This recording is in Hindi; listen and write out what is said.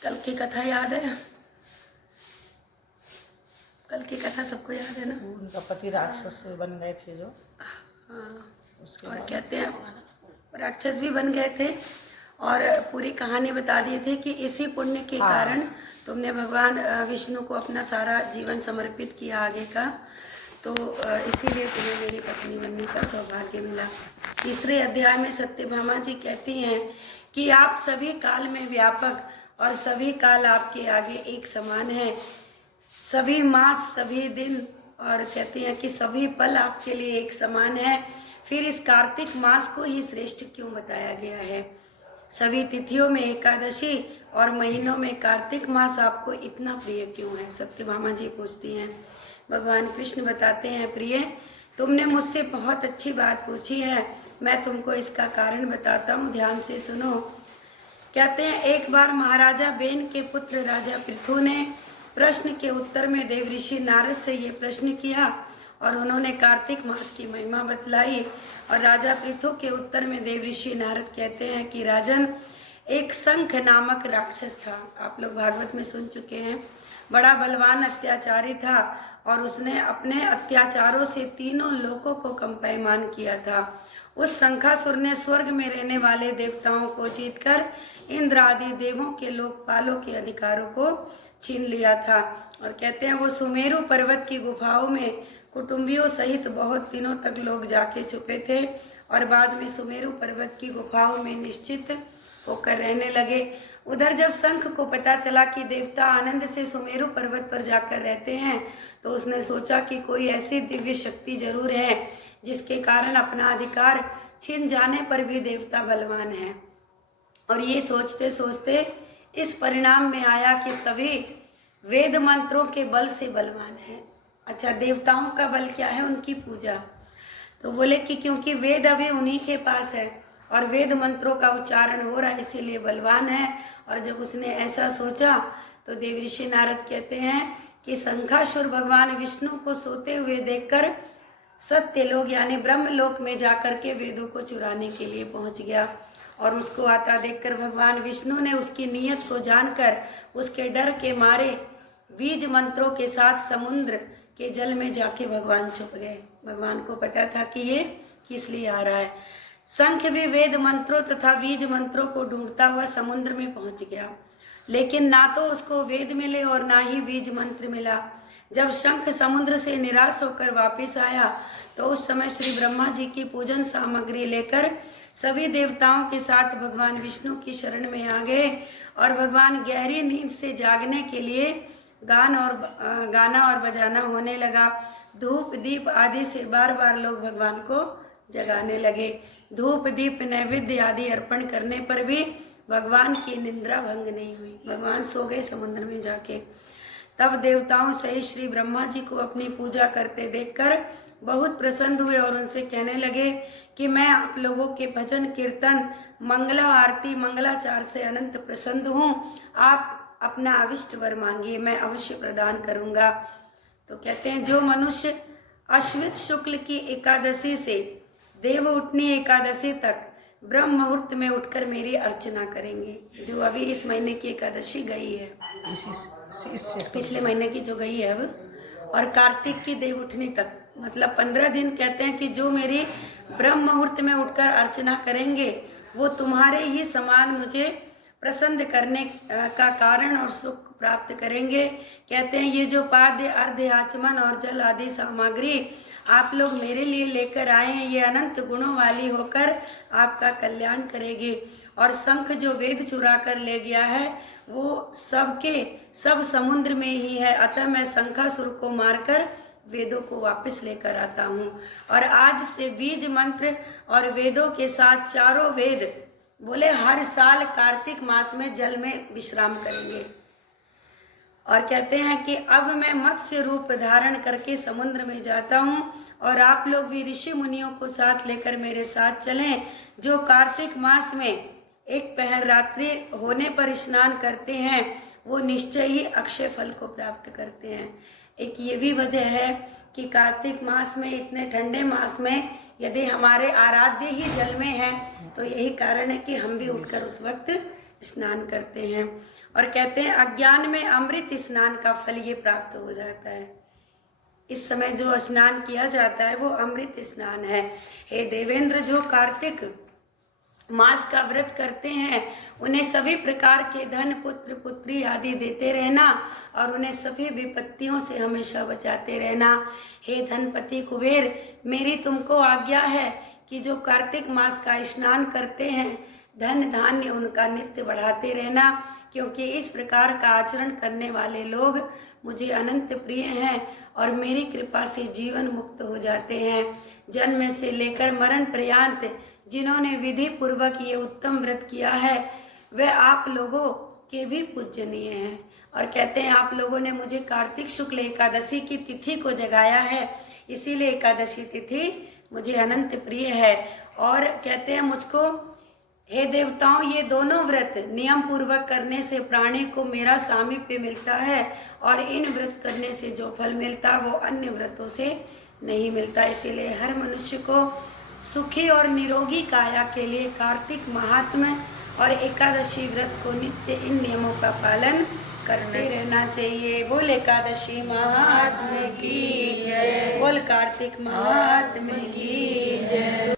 कल की कथा याद है? कल की कथा सबको याद है ना? उनका पति राक्षस बन गए थे जो। हाँ, और कहते हैं राक्षस भी बन गए थे और पूरी कहानी बता दिए थे कि इसी पुण्य के कारण तुमने भगवान विष्णु को अपना सारा जीवन समर्पित किया आगे का, तो इसीलिए तुम्हें मेरी पत्नी बनने का सौभाग्य मिला। तीसरे अध्याय में सत्यभामा जी कहती हैं कि आप सभी काल में व्यापक और सभी काल आपके आगे एक समान है, सभी मास सभी दिन, और कहती हैं कि सभी पल आपके लिए एक समान है। फिर इस कार्तिक मास को ही श्रेष्ठ क्यों बताया गया है? सभी तिथियों में एकादशी और महीनों में कार्तिक मास आपको इतना प्रिय क्यों है? सत्यभामा जी पूछती हैं। भगवान कृष्ण बताते हैं, प्रिय तुमने मुझसे बहुत अच्छी बात पूछी है, मैं तुमको इसका कारण बताता हूँ, ध्यान से सुनो। कहते हैं एक बार महाराजा बेन के पुत्र राजा पृथु ने प्रश्न के उत्तर में देवऋषि नारद से ये प्रश्न किया और उन्होंने कार्तिक मास की महिमा बतलाई। और राजा पृथु के उत्तर में देवऋषि नारद कहते हैं कि राजन, एक शंख नामक राक्षस था, आप लोग भागवत में सुन चुके हैं, बड़ा बलवान अत्याचारी था और उसने अपने अत्याचारों से तीनों लोकों को कंपायमान किया था। उस शंखासुर ने स्वर्ग में रहने वाले देवताओं को जीतकर इंद्र आदि देवों के लोकपालों के अधिकारों को छीन लिया था। और कहते हैं वो सुमेरु पर्वत की गुफाओं में कुटुंबियों सहित बहुत दिनों तक लोग जाके छुपे थे और बाद में सुमेरु पर्वत की गुफाओं में निश्चित होकर रहने लगे। उधर जब शंख को पता चला कि देवता आनंद से सुमेरु पर्वत पर जाकर रहते हैं, तो उसने सोचा कि कोई ऐसी दिव्य शक्ति जरूर है जिसके कारण अपना अधिकार छिन जाने पर भी देवता बलवान है। और ये सोचते सोचते इस परिणाम में आया कि सभी वेद मंत्रों के बल से बलवान है। अच्छा, देवताओं का बल क्या है? उनकी पूजा। तो बोले कि क्योंकि वेद अभी उन्हीं के पास है और वेद मंत्रों का उच्चारण हो रहा है, इसीलिए बलवान है। और जब उसने ऐसा सोचा तो देवऋषि नारद कहते हैं कि शंखासुर भगवान विष्णु को सोते हुए देखकर सत्य लोक यानी ब्रह्म लोक में जाकर के वेदों को चुराने के लिए पहुंच गया। और उसको आता देखकर भगवान विष्णु ने उसकी नीयत को जानकर उसके डर के मारे बीज मंत्रों के साथ समुद्र के जल में जाके भगवान छुप गए। भगवान को पता था कि ये किस लिए आ रहा है। शंख भी वेद मंत्रों तथा बीज मंत्रों को ढूंढता हुआ समुद्र में पहुंच गया, लेकिन ना तो उसको वेद मिले और ना ही बीज मंत्र मिला। जब शंख समुद्र से निराश होकर वापस आया तो उस समय श्री ब्रह्मा जी की पूजन सामग्री लेकर सभी देवताओं के साथ भगवान विष्णु की शरण में आ गए और भगवान गहरी नींद से जागने के लिए गाना और बजाना होने लगा। धूप दीप आदि से बार बार लोग भगवान को जगाने लगे। धूप दीप नैवेद्य आदि अर्पण करने पर भी भगवान की निंद्रा भंग नहीं हुई, भगवान सो गए समुद्र में जाके। तब देवताओं सहित श्री ब्रह्मा जी को अपनी पूजा करते देखकर बहुत प्रसन्न हुए और उनसे कहने लगे कि मैं आप लोगों के भजन कीर्तन मंगला आरती मंगलाचार से अनंत प्रसन्न हूँ, आप अपना अविष्ट वर मांगिए, मैं अवश्य प्रदान करूँगा। तो कहते हैं जो मनुष्य अश्विन शुक्ल की एकादशी से देव उठनी एकादशी तक ब्रह्म मुहूर्त में उठकर मेरी अर्चना करेंगे, जो अभी इस महीने की एकादशी गई है, पिछले महीने की जो गई है अब, और कार्तिक की देव उठनी तक, मतलब 15 दिन, कहते हैं कि जो मेरी ब्रह्म मुहूर्त में उठकर अर्चना करेंगे वो तुम्हारे ही समान मुझे प्रसन्न करने का कारण और सुख प्राप्त करेंगे। कहते हैं ये जो पाद्य अर्घ्य आचमन और जल आदि सामग्री आप लोग मेरे लिए लेकर आए हैं, ये अनंत गुणों वाली होकर आपका कल्याण करेगी। और शंख जो वेद चुरा कर ले गया है वो सब समुद्र में ही है, अतः मैं शंखासुर को मारकर वेदों को वापस लेकर आता हूँ। और आज से बीज मंत्र और वेदों के साथ चारों वेद बोले हर साल कार्तिक मास में जल में विश्राम करेंगे। और कहते हैं कि अब मैं मत्स्य रूप धारण करके समुद्र में जाता हूँ और आप लोग भी ऋषि मुनियों को साथ लेकर मेरे साथ चलें। जो कार्तिक मास में एक पहर रात्रि होने पर स्नान करते हैं वो निश्चय ही अक्षय फल को प्राप्त करते हैं। एक ये भी वजह है कि कार्तिक मास में, इतने ठंडे मास में यदि हमारे आराध्य ही जल में है तो यही कारण है कि हम भी उठकर उस वक्त स्नान करते हैं। और कहते हैं अज्ञान में अमृत स्नान का फल ये प्राप्त हो जाता है। इस समय जो स्नान किया जाता है वो अमृत स्नान है। हे देवेंद्र, जो कार्तिक मास का व्रत करते हैं उन्हें सभी प्रकार के धन, पुत्र पुत्री आदि देते रहना और उन्हें सभी विपत्तियों से हमेशा बचाते रहना। हे धनपति कुबेर, मेरी तुमको आज्ञा है कि जो कार्तिक मास का स्नान करते हैं धन धान्य उनका नित्य बढ़ाते रहना, क्योंकि इस प्रकार का आचरण करने वाले लोग मुझे अनंत प्रिय हैं और मेरी कृपा से जीवन मुक्त हो जाते हैं। जन्म से लेकर मरण पर्यंत जिन्होंने विधि पूर्वक ये उत्तम व्रत किया है वह आप लोगों के भी पूजनीय हैं। और कहते हैं आप लोगों ने मुझे कार्तिक शुक्ल एकादशी की तिथि को जगाया है, इसीलिए एकादशी तिथि मुझे अनंत प्रिय है। और कहते हैं मुझको, हे देवताओं, ये दोनों व्रत नियम पूर्वक करने से प्राणी को मेरा सामीप्य मिलता है और इन व्रत करने से जो फल मिलता वो अन्य व्रतों से नहीं मिलता। इसीलिए हर मनुष्य को सुखी और निरोगी काया के लिए कार्तिक महात्म्य और एकादशी व्रत को नित्य इन नियमों का पालन करते रहना चाहिए। बोल एकादशी महात्म्य की जय, बोल कार्तिक महात्म्य की जय।